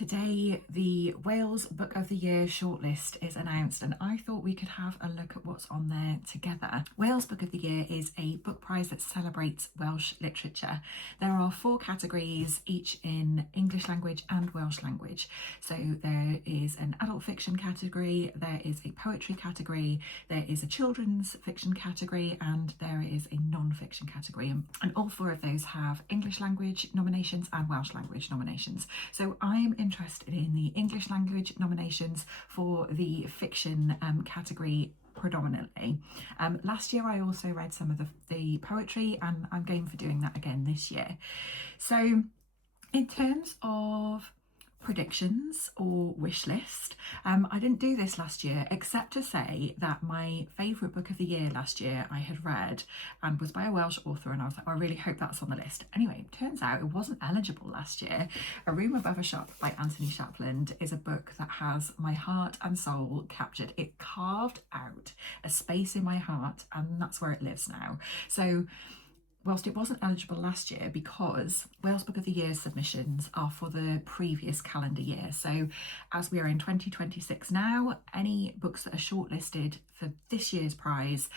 Today, the Wales Book of the Year shortlist is announced, and I thought we could have a look at what's on there together. Wales Book of the Year is a book prize that celebrates Welsh literature. There are 4 categories, each in English language and Welsh language. So there is an adult fiction category, there is a poetry category, there is a children's fiction category, and there is a non-fiction category. And all 4 of those have English language nominations and Welsh language nominations. So I'm interested in the English language nominations for the fiction category predominantly. Last year I also read some of the poetry, and I'm game for doing that again this year. So in terms of predictions or wish list, I didn't do this last year, except to say that my favourite book of the year last year I had read and was by a Welsh author, and I was like, oh, I really hope that's on the list. Anyway, turns out it wasn't eligible last year. A Room Above a Shop by Anthony Shapland is a book that has my heart and soul captured. It carved out a space in my heart, and that's where it lives now. So whilst it wasn't eligible last year, because Wales Book of the Year submissions are for the previous calendar year. So as we are in 2026 now, any books that are shortlisted for this year's prize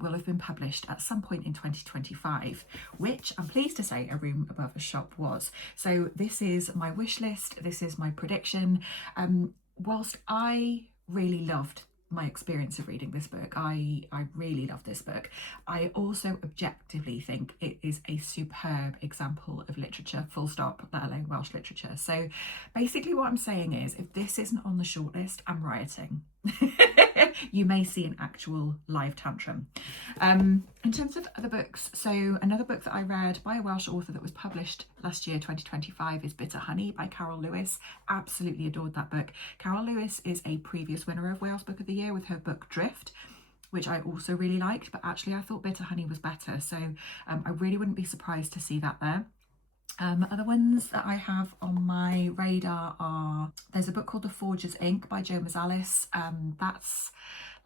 will have been published at some point in 2025, which I'm pleased to say A Room Above a Shop was. So this is my wish list, this is my prediction. Whilst I really loved my experience of reading this book, I really love this book, I also objectively think it is a superb example of literature, full stop, let alone Welsh literature. So basically what I'm saying is, if this isn't on the shortlist, I'm rioting. You may see an actual live tantrum. In terms of other books, so another book that I read by a Welsh author that was published last year, 2025, is Bitter Honey by Carol Lewis. Absolutely adored that book. Carol Lewis is a previous winner of Wales Book of the Year with her book Drift, which I also really liked, but actually I thought Bitter Honey was better. So I really wouldn't be surprised to see that there. Other ones that I have on my radar are, there's a book called The Forger's Ink by Jo Mazalis. That's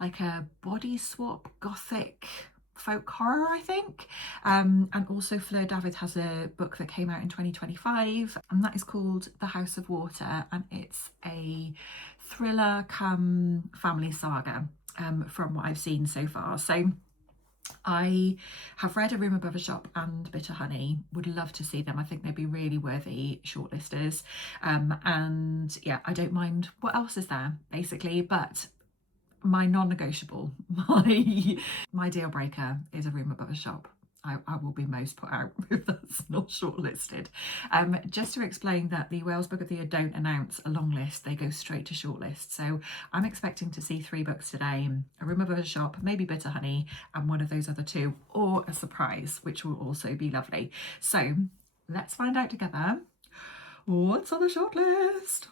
like a body swap gothic folk horror, I think. And also Fleur David has a book that came out in 2025, and that is called The House of Water, and it's a thriller come family saga from what I've seen so far. So I have read A Room Above a Shop and Bitter Honey, would love to see them. I think they'd be really worthy shortlisters. And yeah, I don't mind what else is there, basically, but my non-negotiable, my deal breaker is A Room Above a Shop. I will be most put out if that's not shortlisted. Just to explain that the Wales Book of the Year don't announce a long list, they go straight to shortlist. So I'm expecting to see 3 books today: A Room Above a Shop, maybe Bitter Honey, and one of those other 2, or a surprise, which will also be lovely. So let's find out together what's on the shortlist.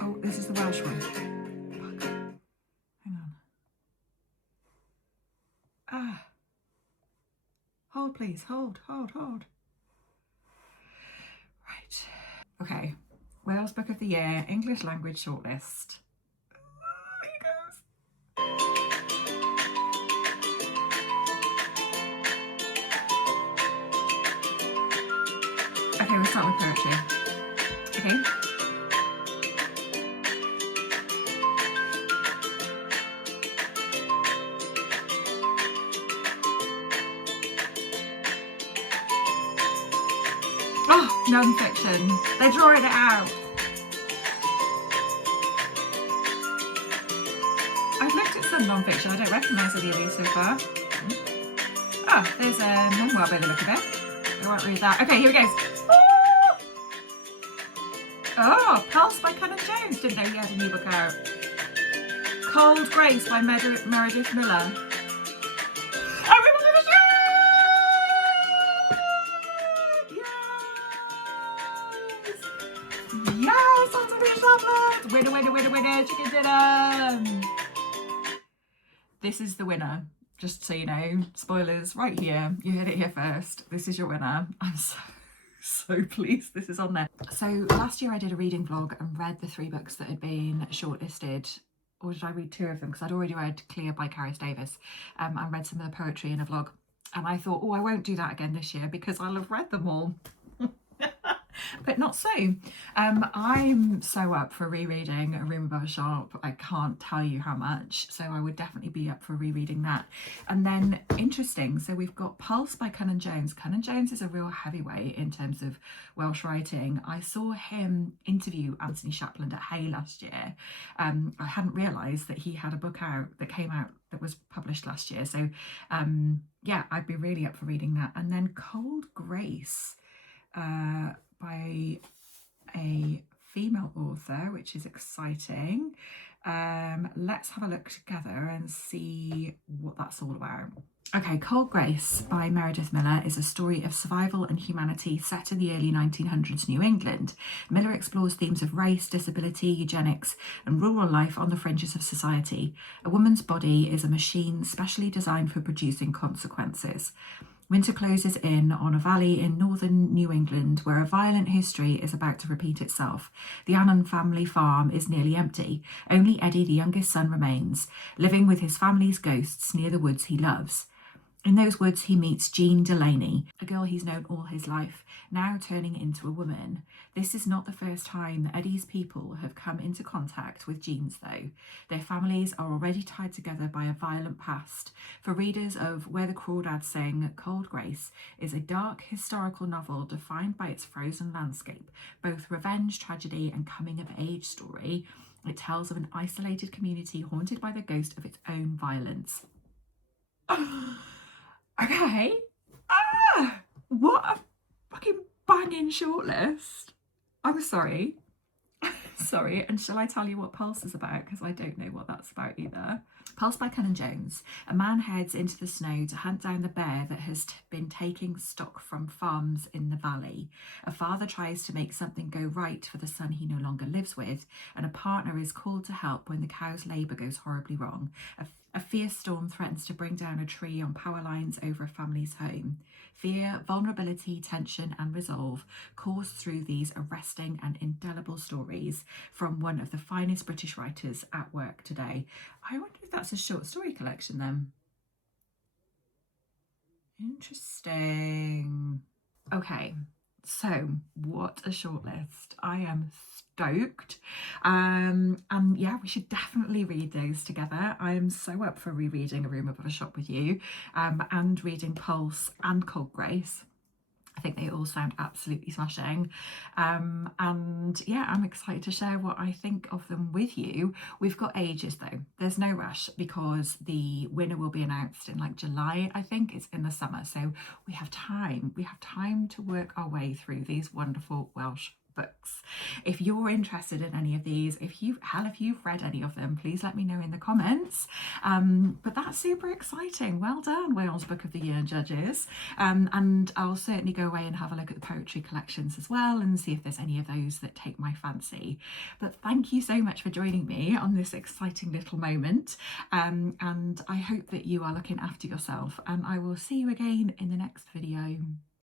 Oh, this is the Welsh one. Fuck. Hang on. Ah. Hold, please. Hold. Right. Okay. Wales Book of the Year, English language shortlist. Here goes. Okay, we'll start with poetry. Okay. Oh, non-fiction. They're drawing it out. I've looked at some non-fiction. I don't recognise any of these so far. Oh, there's a memoir by the look of it. I won't read that. Okay, here it goes. Oh, Pulse by Conan Jones. Didn't know he had a new book out. Cold Grace by Meredith Miller. Yes, Anthony Shapland! Winner, chicken dinner! This is the winner, just so you know. Spoilers right here. You heard it here first. This is your winner. I'm so pleased this is on there. So last year I did a reading vlog and read the 3 books that had been shortlisted. Or did I read 2 of them? Because I'd already read Clear by Caris Davis and read some of the poetry in a vlog. And I thought, oh, I won't do that again this year because I'll have read them all. but not so. I'm so up for rereading A Room Above a Shop. I can't tell you how much, so I would definitely be up for rereading that. And then interesting, so we've got Pulse by Conan Jones. Conan Jones is a real heavyweight in terms of Welsh writing. I saw him interview Anthony Shapland at Hay last year. I hadn't realised that he had a book out that came out that was published last year, so yeah, I'd be really up for reading that. And then Cold Grace by a female author, which is exciting. Let's have a look together and see what that's all about. Okay, Cold Grace by Meredith Miller is a story of survival and humanity set in the early 1900s New England. Miller explores themes of race, disability, eugenics, and rural life on the fringes of society. A woman's body is a machine specially designed for producing consequences. Winter closes in on a valley in northern New England where a violent history is about to repeat itself. The Annan family farm is nearly empty. Only Eddie, the youngest son, remains, living with his family's ghosts near the woods he loves. In those woods, he meets Jean Delaney, a girl he's known all his life, now turning into a woman. This is not the first time that Eddie's people have come into contact with Jean's, though. Their families are already tied together by a violent past. For readers of Where the Crawdads Sing, Cold Grace is a dark historical novel defined by its frozen landscape, both revenge, tragedy, and coming-of-age story. It tells of an isolated community haunted by the ghost of its own violence. Okay. What a fucking banging shortlist. I'm sorry. Sorry, and shall I tell you what Pulse is about? Because I don't know what that's about either. Pulse by Conan Jones. A man heads into the snow to hunt down the bear that has been taking stock from farms in the valley. A father tries to make something go right for the son he no longer lives with, and a partner is called to help when the cow's labour goes horribly wrong. A fierce storm threatens to bring down a tree on power lines over a family's home. Fear, vulnerability, tension, and resolve course through these arresting and indelible stories from one of the finest British writers at work today. I wonder if that's a short story collection then. Interesting. Okay, so what a shortlist. I am stoked. And yeah, we should definitely read those together. I am so up for rereading A Room Above a Shop with you, and reading Pulse and Cold Grace. I think they all sound absolutely smashing. And yeah, I'm excited to share what I think of them with you. We've got ages though. There's no rush because the winner will be announced in like July, I think. It's in the summer. So we have time. We have time to work our way through these wonderful Welsh books. If you're interested in any of these, if you've read any of them, please let me know in the comments. But that's super exciting. Well done, Wales Book of the Year judges. And I'll certainly go away and have a look at the poetry collections as well and see if there's any of those that take my fancy. But thank you so much for joining me on this exciting little moment. And I hope that you are looking after yourself, and I will see you again in the next video.